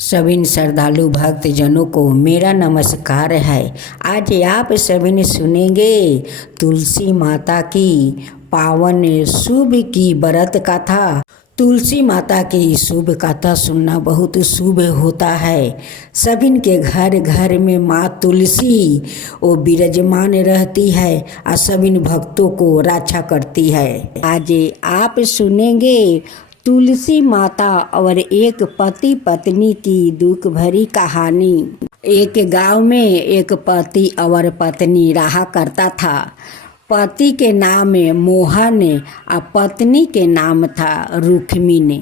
सभी श्रद्धालु भक्तजनों को मेरा नमस्कार है। आज आप सभी सुनेंगे तुलसी माता की पावन शुभ की व्रत कथा। तुलसी माता की शुभ कथा सुनना बहुत शुभ होता है। सभी के घर घर में माँ तुलसी वो विराजमान रहती है और सभी भक्तों को रक्षा करती है। आज आप सुनेंगे तुलसी माता और एक पति पत्नी की दुख भरी कहानी। एक गांव में एक पति और पत्नी रहा करता था। पति के नाम मोहन और पत्नी के नाम था रुक्मिणी।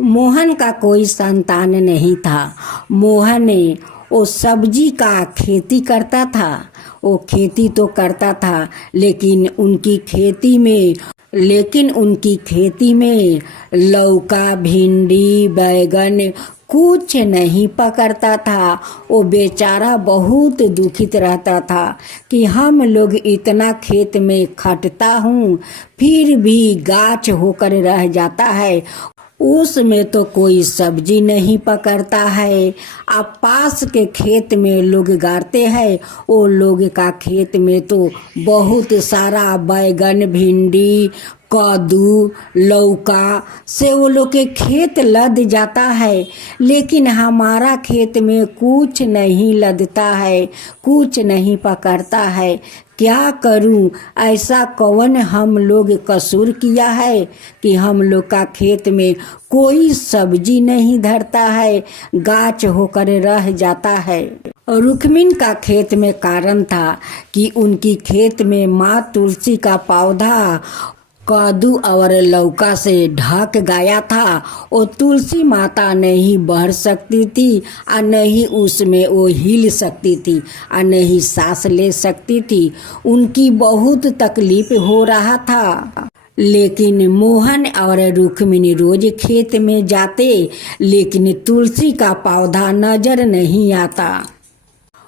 मोहन का कोई संतान नहीं था। मोहन वो सब्जी का खेती करता था। वो खेती तो करता था लेकिन उनकी खेती में लौका, भिंडी, बैगन कुछ नहीं पकड़ता था। वो बेचारा बहुत दुखित रहता था कि हम लोग इतना खेत में खटता हूँ फिर भी गाछ होकर रह जाता है, उसमें तो कोई सब्जी नहीं पकड़ता है। अब पास के खेत में लोग गाड़ते हैं, वो लोग का खेत में तो बहुत सारा बैगन, भिंडी, कद्दू, लौका से वो लोग के खेत लद जाता है, लेकिन हमारा खेत में कुछ नहीं लदता है, कुछ नहीं पकड़ता है। क्या करूं? ऐसा कौन हम लोग कसूर किया है कि हम लोग का खेत में कोई सब्जी नहीं धरता है, गाछ होकर रह जाता है। रुक्मिणी का खेत में कारण था कि उनकी खेत में माँ तुलसी का पौधा कद्दू और लौका से ढक गया था। वो तुलसी माता नहीं बढ़ सकती थी और नहीं उसमें वो हिल सकती थी और नहीं सांस ले सकती थी। उनकी बहुत तकलीफ हो रहा था। लेकिन मोहन और रुक्मिणी रोज खेत में जाते, लेकिन तुलसी का पौधा नजर नहीं आता।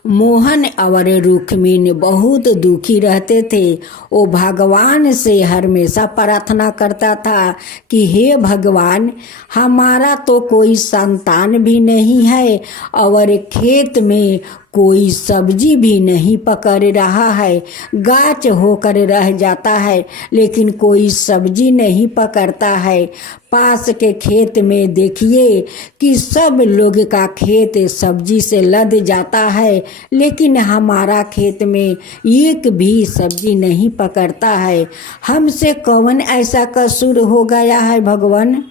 मोहन और रुक्मिणी बहुत दुखी रहते थे। वो भगवान से हमेशा प्रार्थना करता था कि हे भगवान, हमारा तो कोई संतान भी नहीं है और खेत में कोई सब्जी भी नहीं पकड़ रहा है, गाछ होकर रह जाता है लेकिन कोई सब्जी नहीं पकड़ता है। पास के खेत में देखिए कि सब लोग का खेत सब्जी से लद जाता है, लेकिन हमारा खेत में एक भी सब्जी नहीं पकड़ता है। हमसे कौन ऐसा कसूर हो गया है भगवान?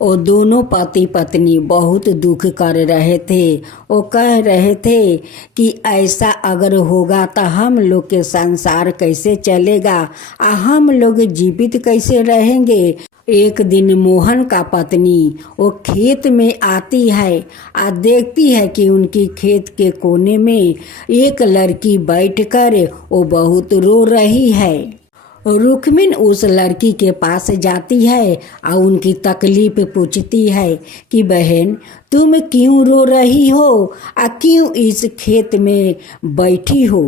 वो दोनों पति पत्नी बहुत दुख कर रहे थे। वो कह रहे थे कि ऐसा अगर होगा तो हम लोग के संसार कैसे चलेगा और हम लोग जीवित कैसे रहेंगे। एक दिन मोहन का पत्नी वो खेत में आती है और देखती है कि उनकी खेत के कोने में एक लड़की बैठकर वो बहुत रो रही है। रुक्मिणी उस लड़की के पास जाती है और उनकी तकलीफ पूछती है कि बहन, तुम क्यों रो रही हो और क्यों इस खेत में बैठी हो?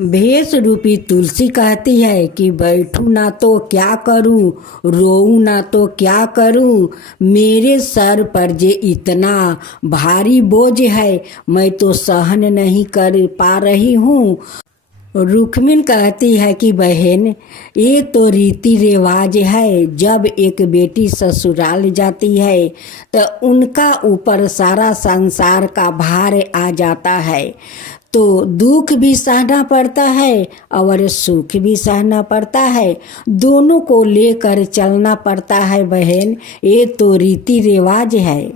भेष रूपी तुलसी कहती है कि बैठूं ना तो क्या करूं, रोऊं ना तो क्या करूं, मेरे सर पर जे इतना भारी बोझ है, मैं तो सहन नहीं कर पा रही हूँ। रुक्मिणी कहती है कि बहन, ये तो रीति रिवाज है, जब एक बेटी ससुराल जाती है तो उनका ऊपर सारा संसार का भार आ जाता है, तो दुख भी सहना पड़ता है और सुख भी सहना पड़ता है, दोनों को लेकर चलना पड़ता है बहन, ये तो रीति रिवाज है।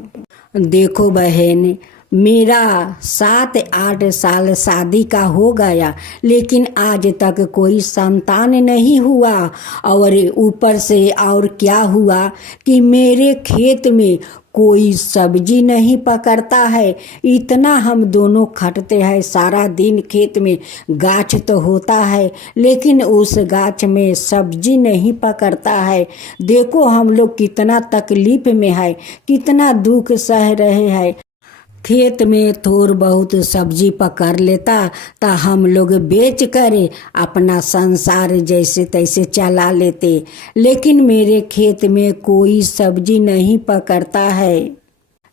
देखो बहन, मेरा 7-8 साल शादी का हो गया लेकिन आज तक कोई संतान नहीं हुआ, और ऊपर से और क्या हुआ कि मेरे खेत में कोई सब्जी नहीं पकड़ता है। इतना हम दोनों खटते हैं, सारा दिन खेत में गाछ तो होता है लेकिन उस गाछ में सब्जी नहीं पकड़ता है। देखो हम लोग कितना तकलीफ में है, कितना दुख सह रहे हैं। खेत में थोड़ बहुत सब्जी पकड़ लेता तो हम लोग बेच कर अपना संसार जैसे तैसे चला लेते, लेकिन मेरे खेत में कोई सब्जी नहीं पकड़ता है।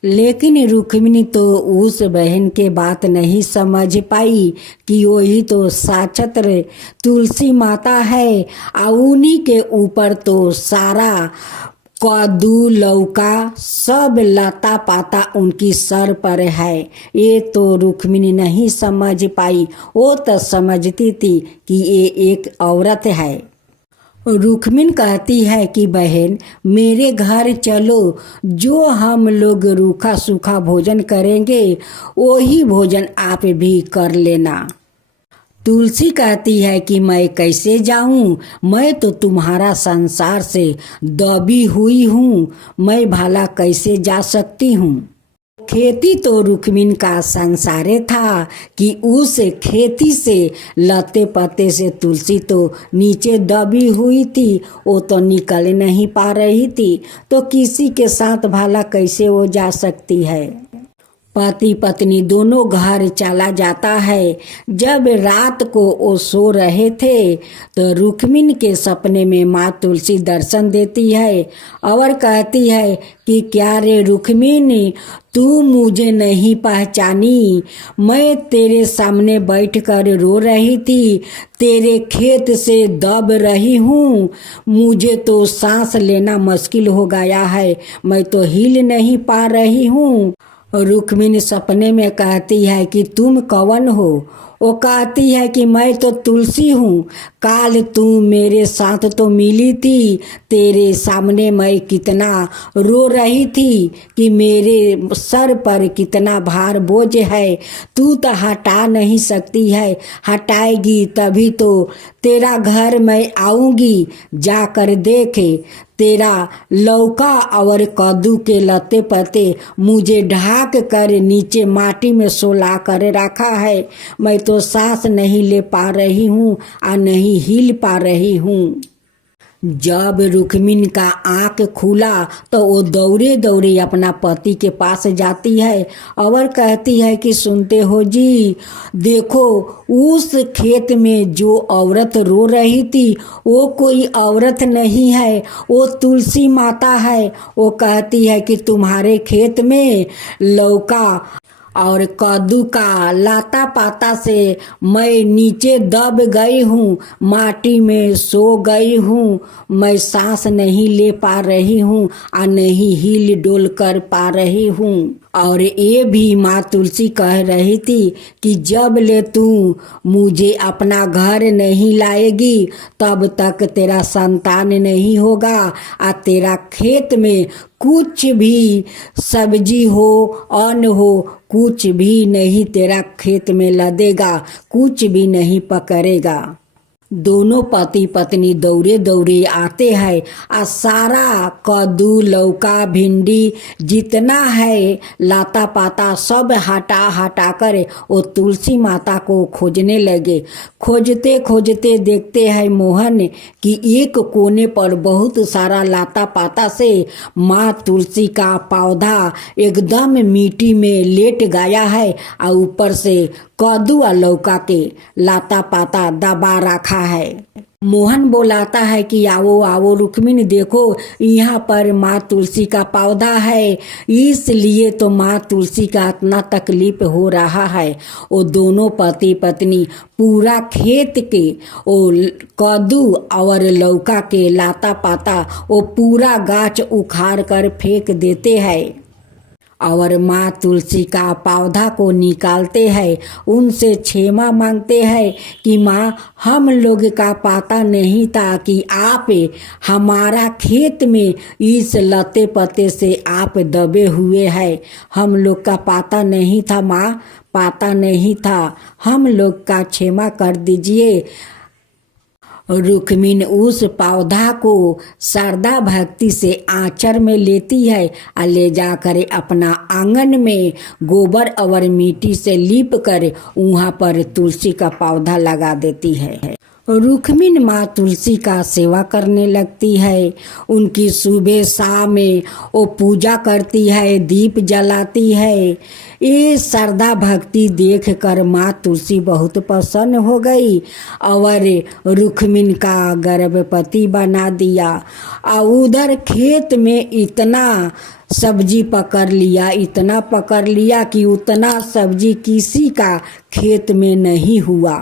लेकिन रुक्मिणी तो उस बहन के बात नहीं समझ पाई कि वही तो साक्षात तुलसी माता है और उन्हीं के ऊपर तो सारा कद्दू लौका सब लता पाता उनकी सर पर है। ये तो रुक्मिणी नहीं समझ पाई, वो तो समझती थी कि ये एक औरत है। रुक्मिणी कहती है कि बहन मेरे घर चलो, जो हम लोग रूखा सूखा भोजन करेंगे वही भोजन आप भी कर लेना। तुलसी कहती है कि मैं कैसे जाऊं, मैं तो तुम्हारा संसार से दबी हुई हूँ, मैं भला कैसे जा सकती हूँ। खेती तो रुक्मिणी का संसारे था कि उस खेती से लते पत्ते से तुलसी तो नीचे दबी हुई थी, वो तो निकल नहीं पा रही थी, तो किसी के साथ भला कैसे वो जा सकती है। पति पत्नी दोनों घर चला जाता है। जब रात को वो सो रहे थे तो रुक्मिणी के सपने में माँ तुलसी दर्शन देती है और कहती है कि क्या रे रुक्मिणी, तू मुझे नहीं पहचानी, मैं तेरे सामने बैठकर रो रही थी, तेरे खेत से दब रही हूँ, मुझे तो सांस लेना मुश्किल हो गया है, मैं तो हिल नहीं पा रही हूँ। रुक्मिणी सपने में कहती है कि तुम कौन हो। वो कहती है कि मैं तो तुलसी हूँ, काल तू मेरे साथ तो मिली थी, तेरे सामने मैं कितना रो रही थी कि मेरे सर पर कितना भार बोझ है, तू तो हटा नहीं सकती है, हटाएगी तभी तो तेरा घर मैं आऊँगी, जाकर देखे तेरा लौका और कद्दू के लते पत्ते मुझे ढाक कर नीचे माटी में सुला कर रखा है, मैं तो सांस नहीं ले पा रही हूँ और नहीं हिल पा रही हूँ। जब रुक्मिणी का आँख खुला तो वो दौड़े दौड़े अपना पति के पास जाती है और कहती है कि सुनते हो जी, देखो उस खेत में जो औरत रो रही थी वो कोई औरत नहीं है, वो तुलसी माता है। वो कहती है कि तुम्हारे खेत में लौका और कद्दू का लाता पाता से मैं नीचे दब गई हूँ, माटी में सो गई हूँ, मैं सांस नहीं ले पा रही हूँ और नहीं हिल डोल कर पा रही हूँ। और ये भी माँ तुलसी कह रही थी कि जब ले तू मुझे अपना घर नहीं लाएगी तब तक तेरा संतान नहीं होगा और तेरा खेत में कुछ भी सब्जी हो अन्न हो कुछ भी नहीं तेरा खेत में लदेगा, कुछ भी नहीं पकड़ेगा। दोनों पति पत्नी दौड़े दौड़े आते हैं और सारा कद्दू लौका भिंडी जितना है लाता पाता सब हटा हटा कर वो तुलसी माता को खोजने लगे। खोजते खोजते देखते हैं मोहन कि एक कोने पर बहुत सारा लाता पाता से माँ तुलसी का पौधा एकदम मिट्टी में लेट गया है और ऊपर से कद्दू और लौका के लाता पाता दबा रखा है। मोहन बोलाता है कि आओ आओ रुक्मिणी, देखो यहाँ पर माँ तुलसी का पौधा है, इसलिए तो माँ तुलसी का इतना तकलीफ हो रहा है। वो दोनों पति पत्नी पूरा खेत के वो कद्दू और लौका के लाता पाता वो पूरा गाछ उखाड़ कर फेंक देते हैं और माँ तुलसी का पौधा को निकालते हैं, उनसे क्षमा मांगते हैं कि माँ हम लोग का पता नहीं था कि आप हमारा खेत में इस लते पत्ते से आप दबे हुए हैं, हम लोग का पता नहीं था माँ, पता नहीं था, हम लोग का क्षमा कर दीजिए। रुक्मिणी उस पौधा को श्रद्धा भक्ति से आंचर में लेती है और ले जाकर अपना आंगन में गोबर और मिट्टी से लीप कर वहाँ पर तुलसी का पौधा लगा देती है। रुक्मिन माँ तुलसी का सेवा करने लगती है। उनकी सुबह शाम में वो पूजा करती है, दीप जलाती है। ये श्रद्धा भक्ति देख कर माँ तुलसी बहुत प्रसन्न हो गई और रुक्मिन का गर्भवती बना दिया। और उधर खेत में इतना सब्जी पकड़ लिया, इतना पकड़ लिया कि उतना सब्जी किसी का खेत में नहीं हुआ।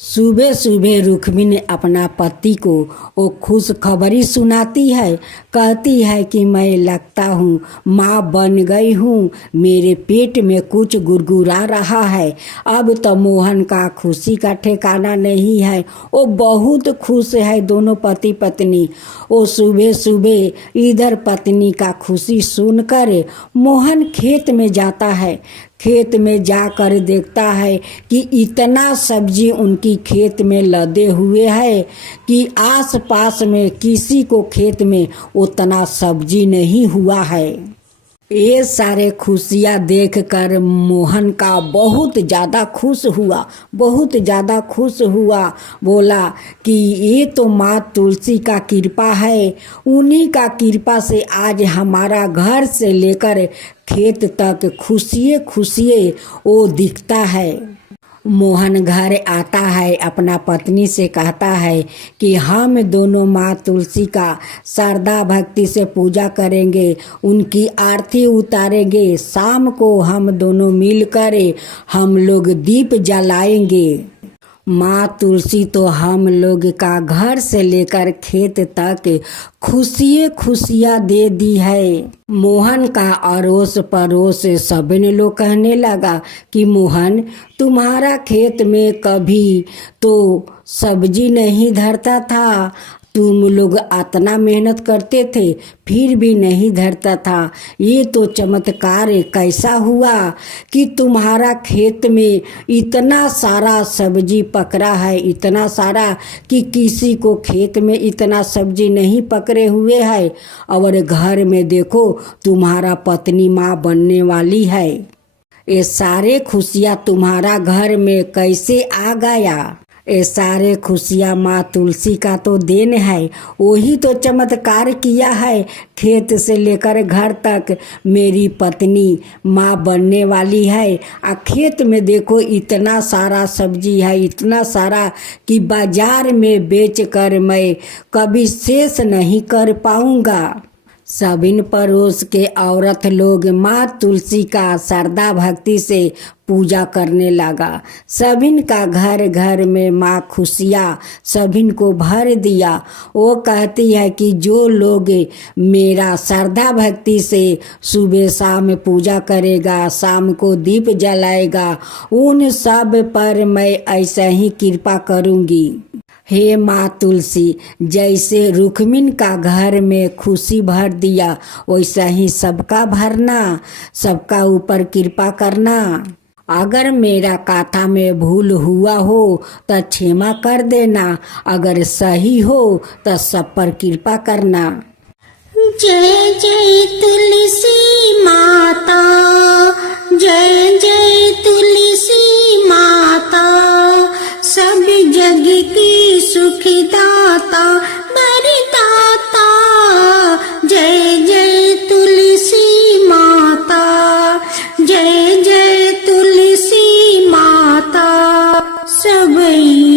सुबह सुबह रुक्मिन अपना पति को वो खुशखबरी सुनाती है, कहती है कि मैं लगता हूँ माँ बन गई हूँ, मेरे पेट में कुछ गुड़गुड़ा रहा है। अब तो मोहन का खुशी का ठिकाना नहीं है। वो बहुत खुश है दोनों पति पत्नी। वो सुबह सुबह इधर पत्नी का खुशी सुनकर मोहन खेत में जाता है। खेत में जाकर देखता है कि इतना सब्जी उनकी खेत में लदे हुए है कि आसपास में किसी को खेत में उतना सब्जी नहीं हुआ है। ये सारे खुशियाँ देखकर मोहन का बहुत ज़्यादा खुश हुआ, बहुत ज़्यादा खुश हुआ। बोला कि ये तो माँ तुलसी का कृपा है, उन्हीं का कृपा से आज हमारा घर से लेकर खेत तक खुशिये खुशिये वो दिखता है। मोहन घर आता है, अपना पत्नी से कहता है कि हम दोनों माँ तुलसी का श्रद्धा भक्ति से पूजा करेंगे, उनकी आरती उतारेंगे। शाम को हम दोनों मिलकर हम लोग दीप जलाएंगे। माँ तुलसी तो हम लोग का घर से लेकर खेत तक खुशियाँ दे दी है। मोहन का अड़ोस पड़ोस सभी लोग कहने लगा कि मोहन तुम्हारा खेत में कभी तो सब्जी नहीं धरता था, तुम लोग इतना मेहनत करते थे फिर भी नहीं धरता था। ये तो चमत्कार कैसा हुआ कि तुम्हारा खेत में इतना सारा सब्जी पकड़ा है, इतना सारा कि किसी को खेत में इतना सब्जी नहीं पकड़े हुए है। और घर में देखो तुम्हारा पत्नी माँ बनने वाली है। ये सारे खुशियाँ तुम्हारा घर में कैसे आ गया? ये सारे खुशियाँ माँ तुलसी का तो देन है, वही तो चमत्कार किया है। खेत से लेकर घर तक मेरी पत्नी माँ बनने वाली है। आ खेत में देखो इतना सारा सब्जी है, इतना सारा कि बाजार में बेच कर मैं कभी शेष नहीं कर पाऊँगा। सभिन पड़ोस के औरत लोग माँ तुलसी का श्रद्धा भक्ति से पूजा करने लगा। सभिन का घर घर में माँ खुशियाँ सभिन को भर दिया। वो कहती है कि जो लोग मेरा श्रद्धा भक्ति से सुबह शाम पूजा करेगा, शाम को दीप जलाएगा, उन सब पर मैं ऐसा ही कृपा करूँगी। हे माँ तुलसी, जैसे रुक्मिन का घर में खुशी भर दिया वैसा ही सबका भरना, सबका ऊपर कृपा करना। अगर मेरा कथा में भूल हुआ हो तो क्षमा कर देना, अगर सही हो तो सब पर कृपा करना। जय जय तुलसी माता, जय जय तुलसी माता, सब जग की सुखदाता वरदाता। जय जय तुलसी माता, जय जय तुलसी माता। सब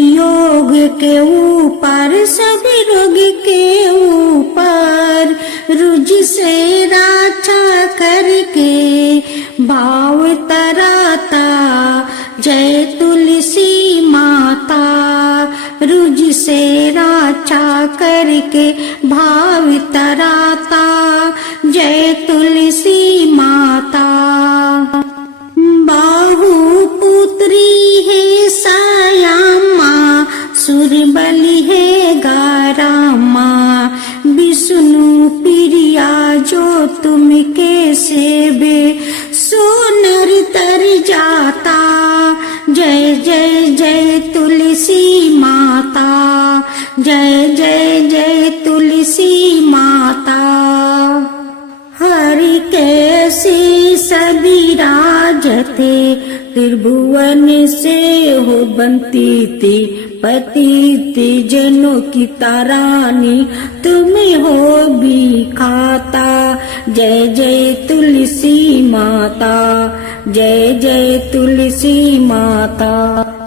योग के ऊपर, सब रोग के ऊपर रुझ से रक्षा करके भाव तराता। जय तुलसी माता, रुझ से रक्षा करके भाव तराता। जय तुलसी माता। बाहु पुत्री है सायामा, सुरबली है गारामा। विष्णु प्रिया जो तुम के सेवे, सोनर तर जाता। जय जय जय तुलसी माता, जय जय जय तुलसी माता। हरि कैसी सभी राज विराजते त्रिभुवन से हो बनती थी पतित जनों की तारानी तुम हो भी खाता जय जय तुलसी माता जय जय तुलसी माता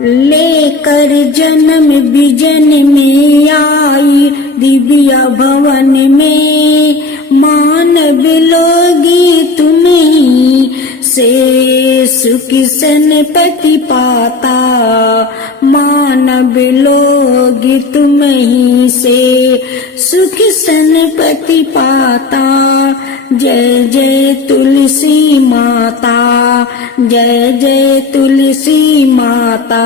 लेकर जन्म बिजन में आई दिव्या भवन में मानव लोगी तुम ही से सुख सनपति पाता मानव लोगी तुम ही से सुख सनपति पाता जय जय तुलसी माता जय जय तुलसी माता।